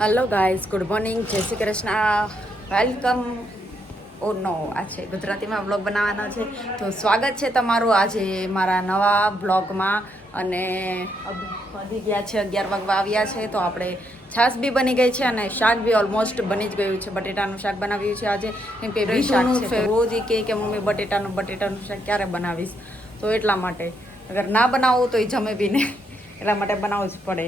Hello guys, good morning, જય Shri Krishna, welcome. ઓ નો, આ છે ગુજરાતીમાં બ્લોગ બનાવવાનો છે. તો સ્વાગત છે તમારું આજે મારા નવા બ્લોગમાં. અને વધી ગયા છે 11 વાગવા આવ્યા છે. તો આપણે છાશ બી બની ગઈ છે અને શાક બી ઓલમોસ્ટ બની જ ગયું છે. બટેટાનું શાક બનાવ્યું છે આજે, કેમ કે શાક છે. રોજ એ કે મમ્મી બટેટાનું શાક ક્યારે બનાવીશ, તો એટલા માટે અગર ના બનાવું તો એ જમે બી ને, એટલા માટે બનાવવું જ પડે.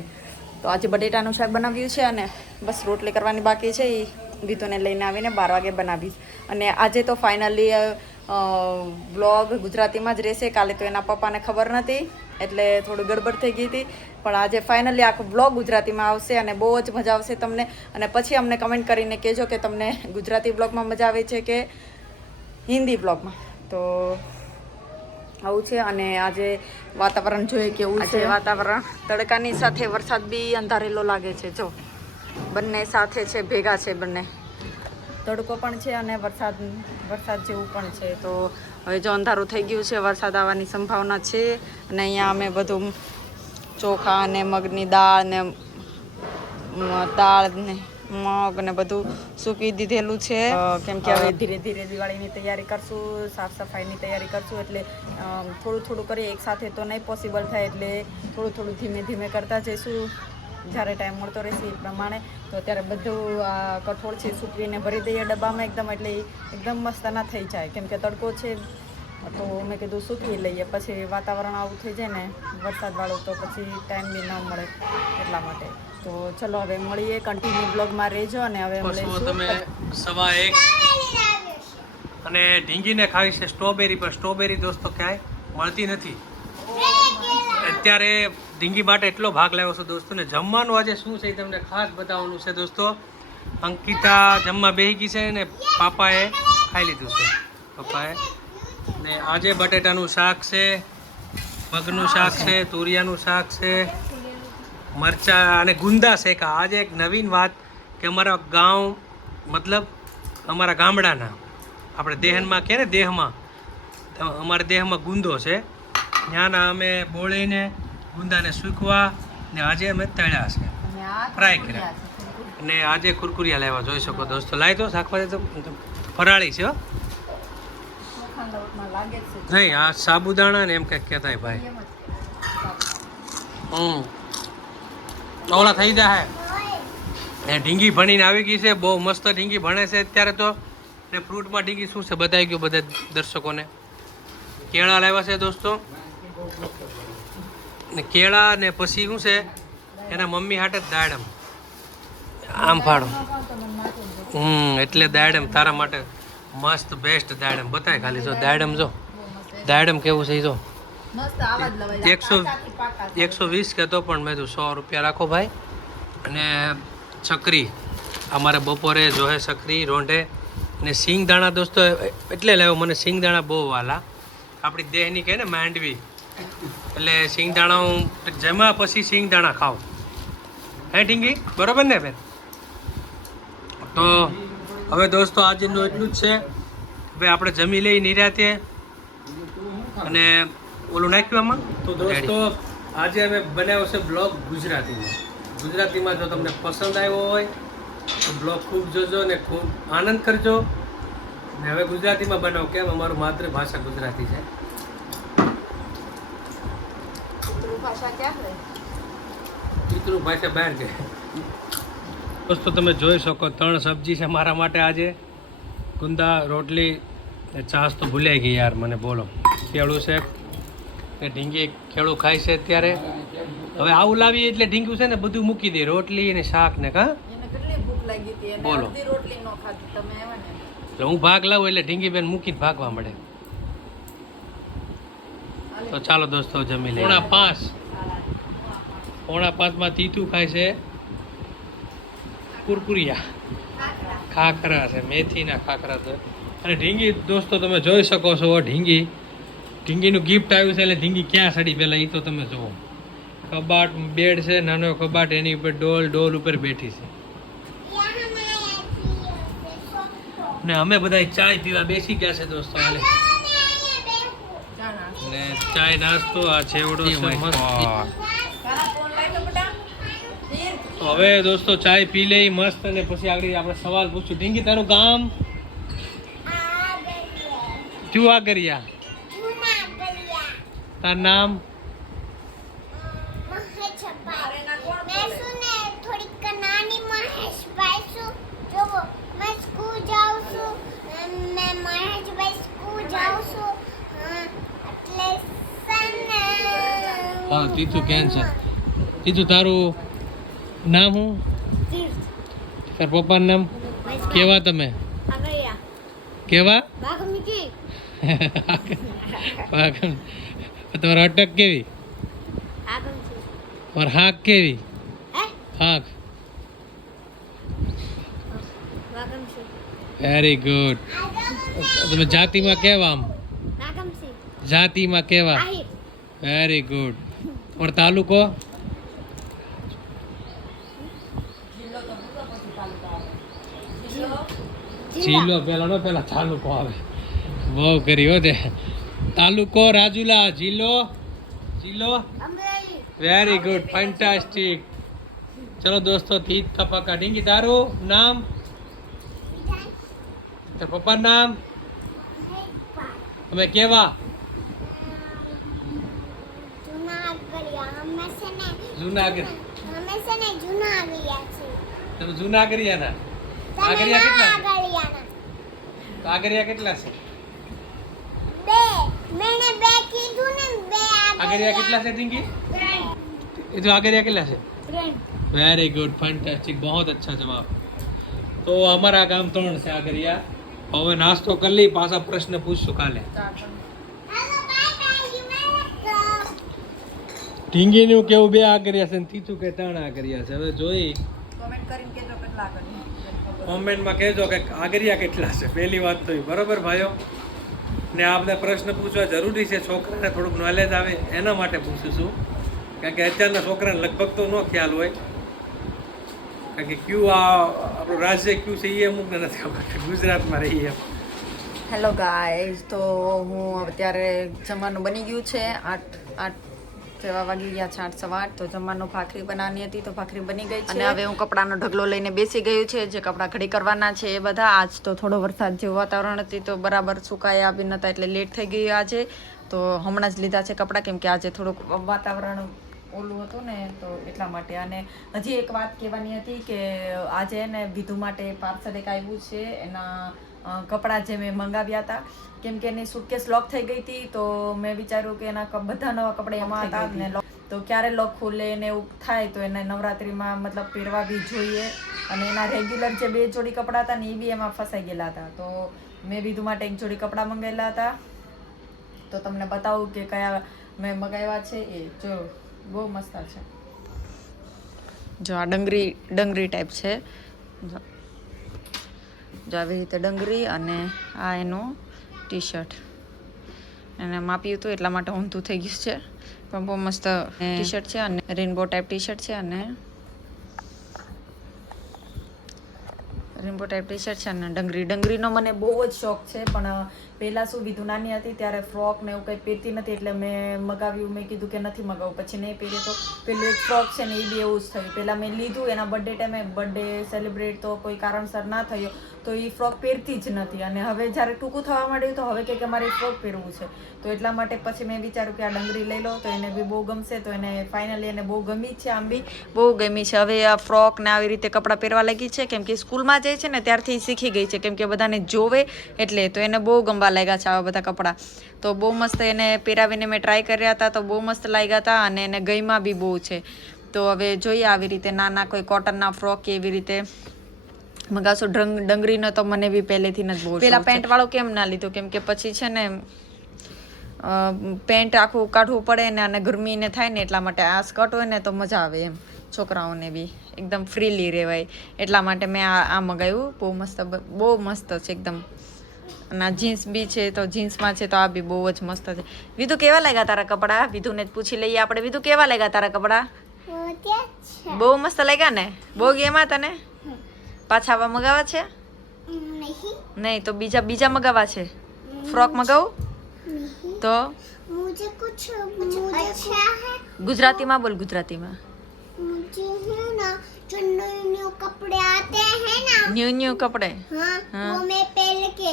તો આજે બટેટાનું શાક બનાવ્યું છે અને બસ રોટલી કરવાની બાકી છે. એ ગીતોને લઈને આવીને 12 વાગે બનાવીશ. અને આજે તો ફાઇનલી બ્લોગ ગુજરાતીમાં જ રહેશે. કાલે તો એના પપ્પાને ખબર નથી એટલે થોડું ગડબડ થઈ ગઈ હતી, પણ આજે ફાઇનલી આખો બ્લોગ ગુજરાતીમાં આવશે અને બહુ જ મજા આવશે તમને. અને પછી અમને કમેન્ટ કરીને કહેજો કે તમને ગુજરાતી બ્લોગમાં મજા આવે છે કે હિન્દી બ્લોગમાં. તો આવું છે. અને આજે વાતાવરણ જોઈએ કેવું છે. વાતાવરણ તડકાની સાથે વરસાદ બી અંધારેલો લાગે છે. જો બંને સાથે છે, ભેગા છે બંને, તડકો પણ છે અને વરસાદ જેવું પણ છે. તો હવે જો અંધારું થઈ ગયું છે, વરસાદ આવવાની સંભાવના છે. અને અહીંયા અમે બધું ચોખા ને મગની દાળ ને મગ ને બધું સૂકી દીધેલું છે. કેમ કે હવે ધીરે ધીરે દિવાળીની તૈયારી કરશું, સાફ સફાઈની તૈયારી કરશું. એટલે થોડું થોડું કરીએ, એકસાથે તો નહીં પોસિબલ થાય. એટલે થોડું થોડું ધીમે ધીમે કરતા જઈશું જ્યારે ટાઈમ મળતો રહેશે એ પ્રમાણે. તો અત્યારે બધું કઠોળ છે સૂકવીને ભરી દઈએ ડબ્બામાં એકદમ, એટલે એકદમ મસ્ત ના થઈ જાય. કેમ કે તડકો છે તો મેં કીધું સૂકવી લઈએ, પછી વાતાવરણ આવું થઈ જાય ને વરસાદવાળું, તો પછી ટાઈમ બી ન મળે એટલા માટે. તો ચલો હવે મળીએ, કન્ટિન્યુ બ્લોગમાં રહેજો. અને હવે તમે 1:15 અને ઢીંગીને ખાવી છે સ્ટ્રોબેરી, પર સ્ટ્રોબેરી દોસ્તો ક્યાંય મળતી નથી. અત્યારે ઢીંગી માટે એટલો ભાગ લાવ્યો છું દોસ્તો. ને જમવાનું આજે શું છે એ તમને ખાસ બતાવવાનું છે દોસ્તો. અંકિતા જમવા બેસી ગઈ છે ને પાપાએ ખાઈ લીધું છે. પપ્પાએ ને આજે બટેટાનું શાક છે, મગનું શાક છે, તુરિયાનું શાક છે, મરચા અને ગુંદા શેકા. આજે એક નવીન વાત કે અમારા ગામ, મતલબ અમારા ગામડાના, આપણે દેહનમાં કહે ને, દેહમાં, અમારા દેહમાં ગુંદો છે, ત્યાંના અમે બોળીને ગુંદાને સૂકવા ને આજે અમે તળ્યા છે, ફ્રાય કર્યા. અને આજે કુરકુરિયા લેવા જોઈ શકો દોસ્તો. લાવી દો શાકભાજી તો ફરાળી છે. નહીં, આ સાબુદાણા ને એમ કંઈક કહેતા ભાઈ. ઓલા થઈ જાય. એ ઢીંગી ભણીને આવી ગઈ છે, બહુ મસ્ત ઢીંગી ભણે છે અત્યારે તો. ને ફ્રૂટમાં ઢીંગી શું છે બતાવી ગયું બધા દર્શકોને. કેળા લાવ્યા છે દોસ્તો, ને કેળા ને પછી શું છે એના મમ્મી હાટે દાડમ. આમ ફાડો. એટલે દાડમ તારા માટે મસ્ત બેસ્ટ દાડમ બતાય. ખાલી જો દાડમ, જો દાડમ કેવું છે જો. 120 કહેતો, પણ મેં તો 100 રૂપિયા રાખો ભાઈ. અને છકરી અમારે બપોરે જોહે, છકરી રોંઢે. અને સિંગદાણા દોસ્તો એટલે લાવ્યો, મને સિંગદાણા બહુ વાલા. આપણી દેહની કહે ને માંડવી, એટલે સિંગદાણા હું જમ્યા પછી સિંગદાણા ખાઉં. હે ઢીંગી, બરોબર ને બેન? તો હવે દોસ્તો આજનું એટલું જ છે. હવે આપણે જમી લઈ નિરાતે. અને ઓલું નાખ્યું આમાં. તો દોસ્તો આજે અમે બનાવ્યો છે બ્લોગ ગુજરાતીમાં. જો તમને પસંદ આવ્યો હોય તો બ્લોગ ખૂબ જોજો ને ખૂબ આનંદ કરજો. ને હવે ગુજરાતીમાં બનાવો, કેમ અમારું માતૃભાષા ગુજરાતી છે. ભાષા બહાર છે દોસ્તો. તમે જોઈ શકો 3 સબ્જી છે મારા માટે આજે. ગુંદા, રોટલી ને છાશ તો ભૂલાઈ ગઈ યાર મને, બોલો. કેળું છે ને ઢીંગી કેળું ખાય છે અત્યારે. હવે આવું લાવીએ એટલે ઢીંગું છે ને બધું મૂકી દે, રોટલી ને શાક ને. કા બોલો, એટલે હું ભાગ લાવું એટલે ઢીંગી બેન મૂકીને ભાગવા મળે. તો ચાલો દોસ્તો જમી લઈએ. 4:45 તીતું ખાય છે કુરકુરિયા, ખાખરા છે, મેથીના ખાખરા છે. અને ઢીંગી દોસ્તો તમે જોઈ શકો છો, ઢીંગીનું ગિફ્ટ આવ્યું છે. એટલે ઢીંગી ક્યાં સડી પહેલાં એ તો તમે જુઓ. કબાટ, બેડ છે, નાનો કબાટ, એની ઉપર ડોલ ઉપર બેઠી છે. ને અમે બધા ચાય પીવા બેસી ગયા છે દોસ્તો. ને ચાય નાસ્તો, આ છેવડો છે મસ્ત. તો હવે દોસ્તો ચાય પી લઈ મસ્ત અને પછી આગળ આપણે સવાલ પૂછું. ઢીંગી તારું ગામ ક્યું આગરિયા? તારું નામ? હા તીતું કેન્સર. તીતું તારું નામ હું? તાર પપ્પાનું નામ કેવા? તમે કેવા? તમારે અટક કેવી? તમારે હાક કેવી? હાક વેરી ગુડ. તમે જાતિમાં કેવા? આમ જાતિમાં કેવા? Very good. और तालुको? જિલ્લો પેલા તાલુકો આવે. બહુ કરી હો તે. તાલુકો રાજુલા. જિલ્લો વેરી ગુડ ફેન્ટાસ્ટિક. ચલો દોસ્તો તીત કપકા. ઢીંગી તારું નામ? તાર પપ્પાનું નામ? તમે કેવા? જુનાગઢ. તમે જુનાગઢિયાના? આગરિયા કેટલા? આગરિયા કેટલા છે? આગરિયા કેટલા છે ઢીંગી? ये तो आगरिया किला से वेरी गुड फैंटास्टिक बहुत अच्छा जवाब. तो हमारा गाम 3 से आगरिया. હવે નાસ્તો કરી લઈ પાછા પ્રશ્ન પૂછશું કાલે. ઢીંગીનું કેવું 2 આગરિયા છે ને તીતું કે 3 આગરિયા છે. હવે જોઈ કોમેન્ટ કરીને કહેજો કેટલા આગળ. કોમેન્ટમાં કહેજો કે આગરિયા કેટલા છે. પહેલી વાત તો બરોબર ભાઈઓ. ને આ બધા પ્રશ્ન પૂછવા જરૂરી છે. છોકરાને થોડુંક નોલેજ આવે એના માટે પૂછું છું. કારણ કે અત્યારના છોકરાને લગભગ તો ન ખ્યાલ હોય. કારણ કે ક્યુ આપણું રાજ્ય ક્યુ છે એ અમુકને નથી ખબર. ગુજરાતમાં રહીએ. હેલો ગાઈઝ, તો હું અત્યારે જમવાનું બની ગયું છે. 8 જેવા વાગી ગયા છે, 8:15. તો જમવાનું ભાખરી બનાવવાની હતી તો ભાખરી બની ગઈ છે. અને હવે હું કપડાનો ઢગલો લઈને બેસી ગયું છે. જે કપડાં ઘડી કરવાના છે એ બધા. આજ તો થોડો વરસાદ જેવું વાતાવરણ હતી તો બરાબર સુકાયા આવી નતા એટલે લેટ થઈ ગયું આજે. તો હમણાં જ લીધા છે કપડાં, કેમ કે આજે થોડુંક વાતાવરણ ઓલું હતું ને તો એટલા માટે. અને હજી એક વાત કહેવાની હતી કે આજે ને વિધુ માટે પાર્સલ એક આવ્યું છે. એના કપડાં જે મેં મંગાવ્યા હતા, કેમ કે એની સુટકેસ લોક થઈ ગઈ હતી તો મેં વિચાર્યું કે એના બધા નવા કપડાં એમાં હતા ને તો ક્યારે લોક ખુલે ને એવું થાય તો એને નવરાત્રિમાં મતલબ પહેરવા બી જોઈએ. અને એના રેગ્યુલર જે 2 જોડી કપડાં હતા ને એ બી એમાં ફસાઈ ગયેલા હતા. તો મેં વિધુ માટે એક જોડી કપડાં મંગાવેલા હતા. તો તમને બતાવું કે કયા મેં મંગાવ્યા છે એ. જો બહુ મસ્ત છે. જો આ ડંગરી ટાઈપ છે. જો આવી રીતે ડંગરી અને આ એનું ટી-શર્ટ. એને માપ્યું હતું એટલા માટે ઊંધું થઈ ગયું છે. પણ બહુ મસ્ત ટી-શર્ટ છે અને રેનબો ટાઈપ ટી-શર્ટ છે અને રેનબો ટાઈપ ટી-શર્ટ છે અને ડંગરીનો મને બહુ જ શોખ છે. પણ પહેલાં શું વિધુ નાની હતી ત્યારે ફ્રોક ને એવું કંઈ પહેરતી નથી એટલે મેં મગાવ્યું. મેં કીધું કે નથી મગાવું, પછી નહીં પહેરે તો પેલું એક ફ્રોક છે ને એ બી એવું જ થયું. પહેલાં મેં લીધું એના બર્થડે ટાઈમે, બર્થડે સેલિબ્રેટ તો કોઈ કારણસર ના થયો તો એ ફ્રોક પહેરતી જ નથી. અને હવે જ્યારે ટૂંકું થવા માંડ્યું તો હવે કે મારે ફ્રોક પહેરવું છે. તો એટલા માટે પછી મેં વિચાર્યું કે આ ડંગરી લઈ લો તો એને બી બહુ ગમશે. તો એને ફાઇનલી એને બહુ ગમી છે. આમ બી બહુ ગમી છે. હવે આ ફ્રોક ને આવી રીતે કપડાં પહેરવા લાગી છે, કેમ કે સ્કૂલમાં જાય છે ને ત્યારથી શીખી ગઈ છે. કેમ કે બધાને જોવે એટલે તો એને બહુ ગમવા લાગ્યા છે આવા બધા કપડાં. તો બહુ મસ્ત એને પહેરાવીને મેં ટ્રાય કર્યા હતા તો બહુ મસ્ત લાગ્યા હતા અને એને ગઈમાં બી બહુ છે. તો હવે જોઈએ આવી રીતે નાના કોઈ કોટનના ફ્રોક કે એવી રીતે મંગાવશો. ડંગરીનો તો મને બી પહેલેથી જ બહુ. પેલા પેન્ટ વાળો કેમ ના લીધો, કેમ કે પછી છે ને પેન્ટ આખું કાઢવું પડે ને અને ગરમીને થાય ને એટલા માટે. આ સ્કર્ટ હોય ને તો મજા આવે એમ, છોકરાઓને બી એકદમ ફ્રીલી રહેવાય એટલા માટે મેં આ મંગાવ્યું. બહુ મસ્ત છે એકદમ. અને આ જીન્સ બી છે તો જીન્સમાં છે તો આ બી બહુ જ મસ્ત છે. વિધુ કેવા લાગ્યા તારા કપડાં? વિધુને જ પૂછી લઈએ આપણે. વિધુ કેવા લાગ્યા તારા કપડાં? બહુ મસ્ત લાગ્યા ને? બહુ ગેમા તને? પાછા આવા મગાવા છે? નહીં તો બીજા મગાવા છે. ફ્રોક મગાવું તો ગુજરાતીમાં બોલ. ગુજરાતીમાં जो न्यू न्यू कपड़े आते हैं ना, न्यू न्यू कपड़े हाँ, हाँ। वो मैं पहन के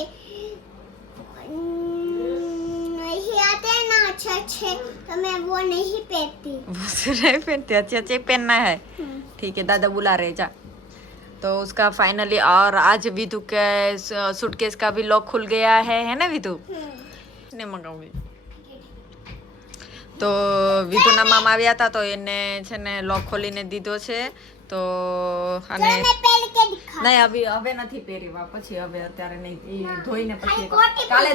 नहीं आते हैं ना अच्छे अच्छे, तो मैं वो नहीं पहनती। वो नहीं पहनते, अच्छे अच्छे पहनना है। ठीक है, दादा बुला रहे जा। तो उसका फाइनली, और आज विधु के सूटकेस का भी लॉक खुल गया है ना विधु? ने મંગાવી તો વિધુના મામા આવ્યા હતા તો એને છે ને લોક ખોલીને દીધો છે તો અને चलो मैं पहन के दिखा। નહીં હવે નથી પહેરીવા, પછી હવે અત્યારે નહીં, ઈ ધોઈને પછી આ કોટી કાલે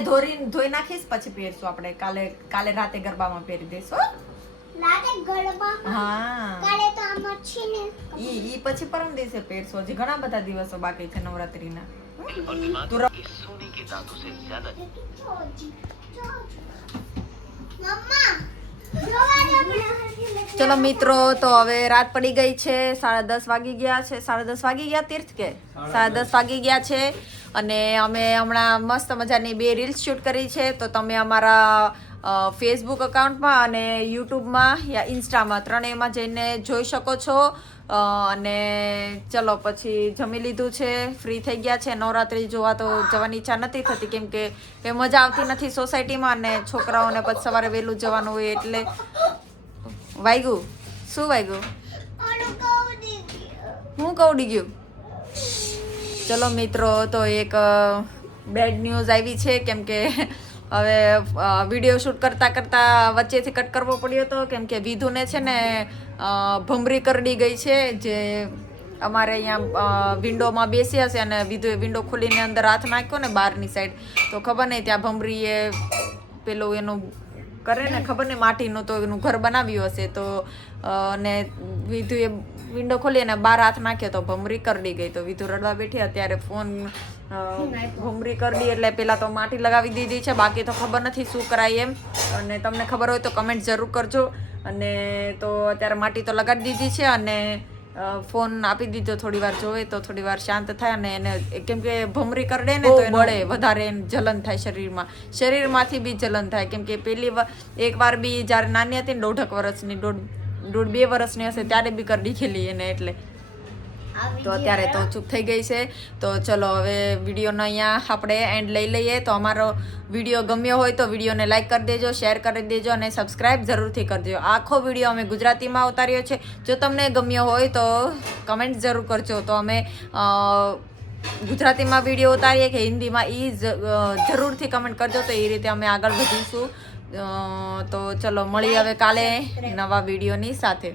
ધોઈ નાખીશ પછી પહેરશું આપણે, કાલે રાતે ગરબામાં પહેરી દઈશું. लाते गरबा હા काले तो हम अच्छी ने ઈ પછી પરમ દિવસે પહેરશું, હજી ઘણા બધા દિવસો બાકી છે નવરાત્રીના. તું मम्मा जोवा जोवा ચલો મિત્રો, તો હવે રાત પડી ગઈ છે, 10:30 વાગી ગયા છે. 10:30 વાગી ગયા તીર્થ કે 10:30 વાગી ગયા છે અને અમે હમણાં મસ્ત મજાની 2 રીલ્સ શૂટ કરી છે. તો તમે અમારા ફેસબુક અકાઉન્ટમાં અને યુટ્યુબમાં યા ઇન્સ્ટામાં ત્રણેયમાં જઈને જોઈ શકો છો. અને ચલો પછી જમી લીધું છે, ફ્રી થઈ ગયા છે. નવરાત્રી જોવા તો જવાની ઈચ્છા નથી થતી કેમ કે એ મજા આવતી નથી સોસાયટીમાં, અને છોકરાઓને પછી સવારે વહેલું જવાનું હોય એટલે. વાગ્યું શું વાગ્યું? और कौड़ी હું કવડી ગયું? ચલો મિત્રો, તો એક બેડ ન્યૂઝ આવી છે કેમ કે હવે વિડીયો શૂટ કરતાં કરતાં વચ્ચેથી કટ કરવો પડ્યો હતો કેમ કે વિધુને છે ને ભમરી કરડી ગઈ છે. જે અમારે અહીંયા વિન્ડોમાં બેસી હશે અને વિધુએ વિન્ડો ખોલીને અંદર હાથ નાખ્યો ને બહારની સાઈડ, તો ખબર નહીં ત્યાં ભમરીએ પેલું એનું કરે ને, ખબર નહીં માટીનું તો એનું ઘર બનાવ્યું હશે. તો અને વિધુએ વિન્ડો ખોલી અને બહાર હાથ નાખ્યો તો ભમરી કરડી ગઈ. તો વિધુ રડવા બેઠી. અત્યારે ફોન ભમરી કરડી એટલે પેલા તો માટી લગાવી દીધી છે, બાકી તો ખબર નથી શું કરાય એમ. અને તમને ખબર હોય તો કમેન્ટ જરૂર કરજો. અને તો અત્યારે માટી તો લગાડી દીધી છે અને ફોન આપી દીધો, થોડી વાર જોવે તો થોડી વાર શાંત થાય. અને એને કેમ કે ભમરી કરડે ને તો બળે વધારે, જલન થાય શરીરમાંથી બી જલન થાય કેમ કે એક વાર બી જ્યારે નાની હતી ને 1.5 વર્ષની, 1.5-2 વર્ષની હશે ત્યારે બી કરડી ખેલી એને, એટલે તો અત્યારે તો ચૂપ થઈ ગઈ છે. તો ચલો હવે વિડીયોનો અહીંયા આપણે એન્ડ લઈ લઈએ. તો અમારો વિડીયો ગમ્યો હોય તો વિડીયોને લાઈક કરી દેજો, શેર કરી દેજો અને સબસ્ક્રાઈબ જરૂરથી કરજો. આખો વિડીયો અમે ગુજરાતીમાં ઉતાર્યો છે. જો તમને ગમ્યો હોય તો કમેન્ટ જરૂર કરજો. તો અમે ગુજરાતીમાં વિડીયો ઉતારીએ કે હિન્દીમાં એ જરૂરથી કમેન્ટ કરજો, તો એ રીતે અમે આગળ વધીશું. તો ચલો મળીએ હવે કાલે નવા વિડીયોની સાથે.